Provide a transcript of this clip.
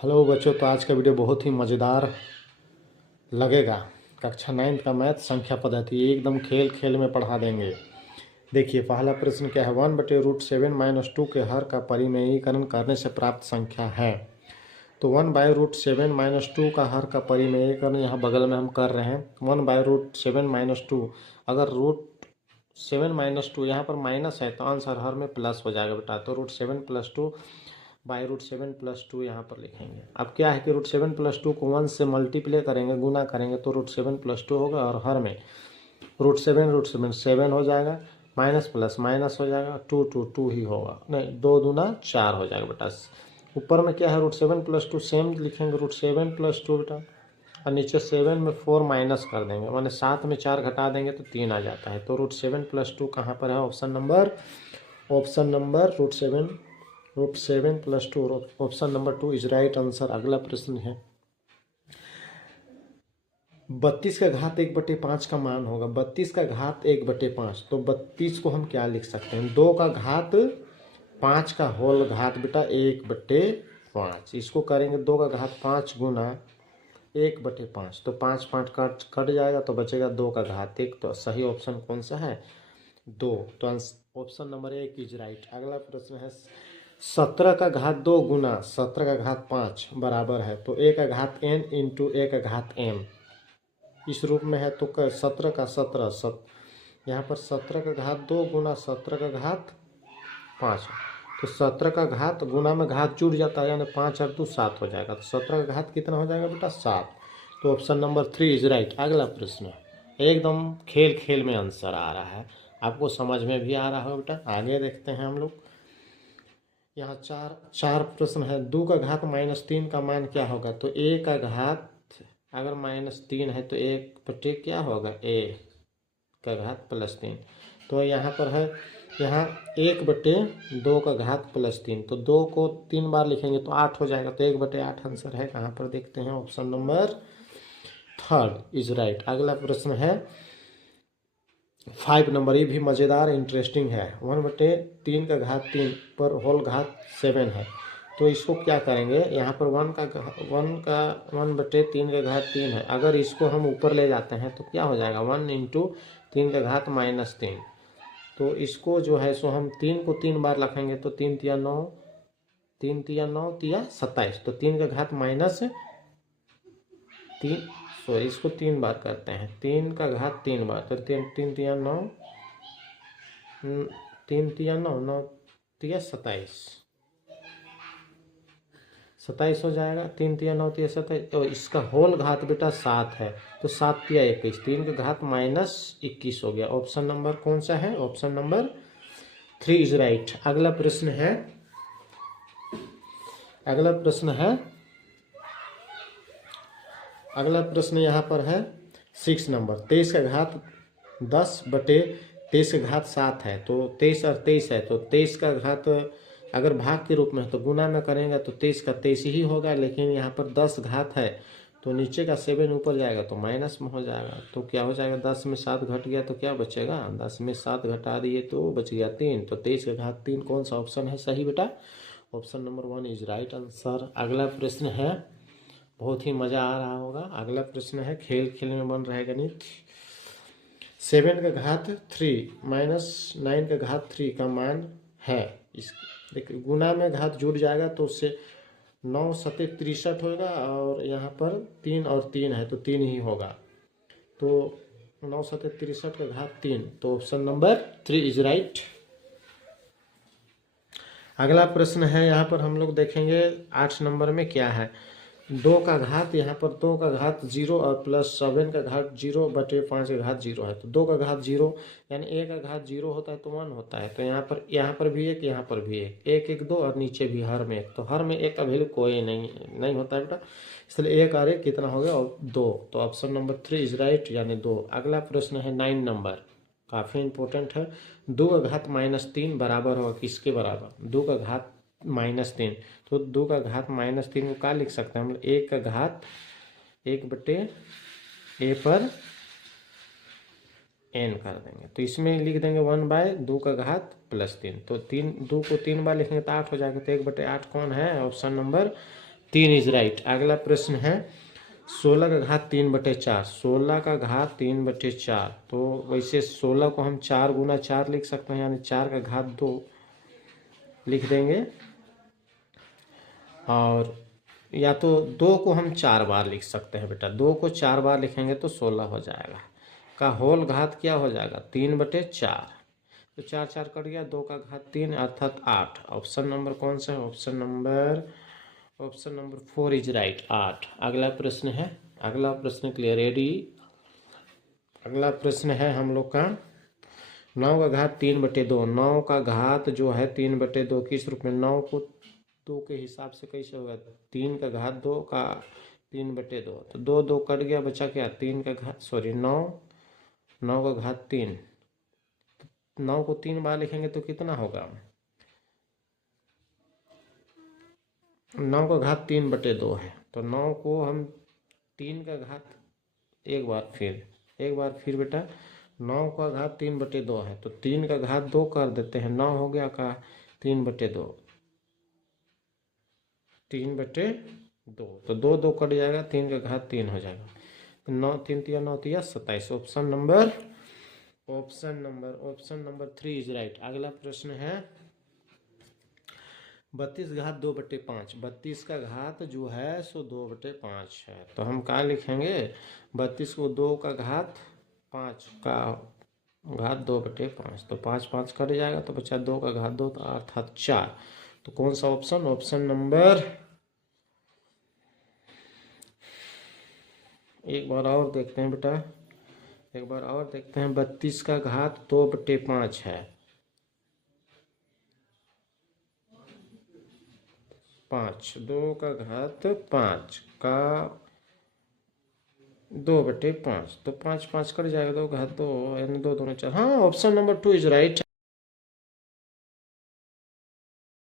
Hello बच्चों, तो आज का वीडियो बहुत ही मज़ेदार लगेगा। कक्षा 9 का मैथ संख्या पद्धति एकदम खेल खेल में पढ़ा देंगे। देखिए, पहला प्रश्न क्या है। 1/√7 - 2 के हर का परिमेयीकरण करने से प्राप्त संख्या है। तो 1/√7 - 2 का हर का परिमेयीकरण यहाँ बगल में हम कर रहे हैं। 1/√7 - 2, अगर √7 - 2 यहाँ पर माइनस है तो आंसर हर में प्लस हो जाएगा बेटा। तो √7 + 2/√7 + 2 यहाँ पर लिखेंगे। अब क्या है कि √7 + 2 को 1 से मल्टीप्लाई करेंगे, गुना करेंगे तो √7 + 2 होगा और हर में √7 7 हो जाएगा, माइनस प्लस माइनस हो जाएगा, 2 ही होगा, नहीं 2 दूना 4 हो जाएगा बेटा। ऊपर में क्या है √7 + 2 सेम लिखेंगे, √7 + 2 बेटा, और नीचे 7 में 4 माइनस कर देंगे, माने 7 में 4 घटा देंगे तो 3 आ जाता है। तो √7 + 2 कहाँ पर है? Option number √7 + 2, option number 2 is right answer. अगला प्रश्न है। 32 का घात 1/5 का मान होगा। 32 का घात 1/5, तो 32 को हम क्या लिख सकते हैं? 2 का घात 5 का होल घात बेटा 1/5। इसको करेंगे 2 का घात 5 गुना 1/5, तो 5 5 कट जाएगा तो बचेगा 2 का घात 1। तो सही ऑप्शन कौन सा है? 2। तो ऑप्शन नंबर 1 इज राइट। अगला प्रश्न है। 17 का घात 2 गुना 17 का घात 5 बराबर है, तो a का घात n इंटू a का घात m इस रूप में है। तो 17 का 17 यहाँ पर 17 का घात 2 गुना 17 का घात 5, तो 17 का घात गुना में घात जुड़ जाता है, यानी 5 और 2 7 हो जाएगा। तो 17 का घात कितना हो जाएगा बेटा? 7। तो ऑप्शन नंबर 3 इज राइट। अगला प्रश्न एकदम खेल खेल में आंसर आ रहा है, आपको समझ में भी आ रहा हो बेटा। आगे देखते हैं हम लोग। यहाँ चार प्रश्न है। 2 का घात -3 का मान क्या होगा? तो a का घात अगर -3 है तो 1/, क्या होगा? a का घात +3। तो यहाँ पर है, यहाँ 1/2 का घात +3, तो 2 को 3 बार लिखेंगे तो 8 हो जाएगा। तो 1/8 आंसर है। कहाँ पर देखते हैं? Option number 3 is right. अगला प्रश्न है 5 नंबर, ये भी मज़ेदार इंटरेस्टिंग है। 1/3 का घात 3 पर होल घात 7 है, तो इसको क्या करेंगे? यहाँ पर 1/3 का घात 3 है, अगर इसको हम ऊपर ले जाते हैं तो क्या हो जाएगा? 1 इंटू 3 का घात -3। तो इसको जो है सो हम 3 को 3 बार रखेंगे तो 3 तिया 9, 3 तिया 9 तिया 27, तो 3 का घात -3, सॉरी इसको 3 बार करते हैं, 3 का घात 3 बार, तो 3 तिया 9, 3 तिया 9, 9 तिया 27 हो जाएगा। 3 तिया 9 तिया 27, तो इसका होल घात बेटा 7 है, तो 7 तिया 21, 3 का घात -21 हो गया। ऑप्शन नंबर कौन सा है? Option number 3 is right. अगला प्रश्न है अगला प्रश्न यहाँ पर है 6 नंबर। 23 का घात 10/23 का घात 7 है, तो 23 और 23 है, तो 23 का घात अगर भाग के रूप में है तो गुना में करेंगे तो 23 का 23 ही होगा, लेकिन यहाँ पर 10 घात है तो नीचे का 7 ऊपर जाएगा तो माइनस में हो जाएगा। तो क्या हो जाएगा? 10 में 7 घट गया तो क्या बचेगा? 10 में 7 घटा दिए तो बच गया 3। तो 23 का घात 3 कौन सा ऑप्शन है सही बेटा? Option number 1 is right answer. अगला प्रश्न है, बहुत ही मज़ा आ रहा होगा। अगला प्रश्न है, खेल खेल में बन रहा है गणित। 7 का घात 3 -9 का घात 3 का मान है। इस देखिए, गुना में घात जुड़ जाएगा तो उससे 9 सत्ते 63 होगा, और यहाँ पर 3 और 3 है तो 3 ही होगा। तो 9 सत्ते 63 का घात 3, तो ऑप्शन नंबर 3 इज राइट। अगला प्रश्न है, यहाँ पर हम लोग देखेंगे 8 नंबर में क्या है। 2 का घात, यहाँ पर 2 का घात 0 और +7 का घात 0/5 का घात 0 है, तो 2 का घात 0 यानी a का घात 0 होता है तो 1 होता है। तो यहाँ पर भी 1, यहाँ पर भी 1, 1 1 2 और नीचे भी हर में 1, तो हर में 1 का वैल्यू कोई नहीं होता है बेटा, इसलिए 1 और 1 कितना हो गया? और 2। तो ऑप्शन नंबर 3 इज राइट, यानी 2। अगला प्रश्न है 9 नंबर, काफ़ी इंपॉर्टेंट है। 2 का घात -3 बराबर होगा किसके बराबर? 2 का घात -3, तो 2 का घात -3 को क्या लिख सकते हैं हम? 1 का घात 1/a पर n कर देंगे, तो इसमें लिख देंगे 1/2 का घात +3, तो 2 को 3 बार लिखेंगे तो 8 हो जाएगा। तो 1/8 कौन है? Option number 3 is right. अगला प्रश्न है 16 का घात 3/4। 16 का घात 3/4, तो वैसे 16 को हम 4 गुना 4 लिख सकते हैं, यानी 4 का घात 2 लिख देंगे। और या तो 2 को हम 4 बार लिख सकते हैं बेटा, 2 को 4 बार लिखेंगे तो 16 हो जाएगा। का होल घात क्या हो जाएगा 3/4, तो 4 4 कट गया, 2 का घात 3 अर्थात 8। ऑप्शन नंबर कौन सा है, ऑप्शन नंबर 4 इज राइट, 8। अगला प्रश्न है, अगला प्रश्न क्लियर रेडी। अगला प्रश्न है हम लोग का 9 का घात 3/2। 9 का घात जो है 3/2 किस रूप में, 9 को 2 के हिसाब से कैसे होगा, 3 का घात 2 का 3/2, तो 2 2 कट गया, बचा क्या 3 का घात 9 का घात 3। 9 को 3 बार लिखेंगे तो कितना होगा, 9 का घात 3/2 है, तो 9 को हम 3 का घात एक बार फिर बेटा 9 का घात 3/2 है, तो 3 का घात 2 कर देते हैं, 9 हो गया का 3/2, 3/2, तो 2 2 कट जाएगा, 3 का घात 3 हो जाएगा, 9 3 3 9 3 27। Option number 3 is right. अगला प्रश्न है 32 घात 2/5। 32 का घात जो है सो 2/5 है, तो हम क्या लिखेंगे, 32 को 2 का घात 5 का घात 2/5, तो 5 5 कट जाएगा, तो बचा 2 का घात 2 अर्थात 4। तो कौन सा ऑप्शन, ऑप्शन नंबर, एक बार और देखते हैं बेटा, एक बार और देखते हैं। 32 का घात 2/5 है, 5, 2 का घात 5 का 2/5, तो 5 5 कट जाएगा, 2 घात 2 यानी 2 2 4। हाँ, ऑप्शन नंबर 2 इज राइट।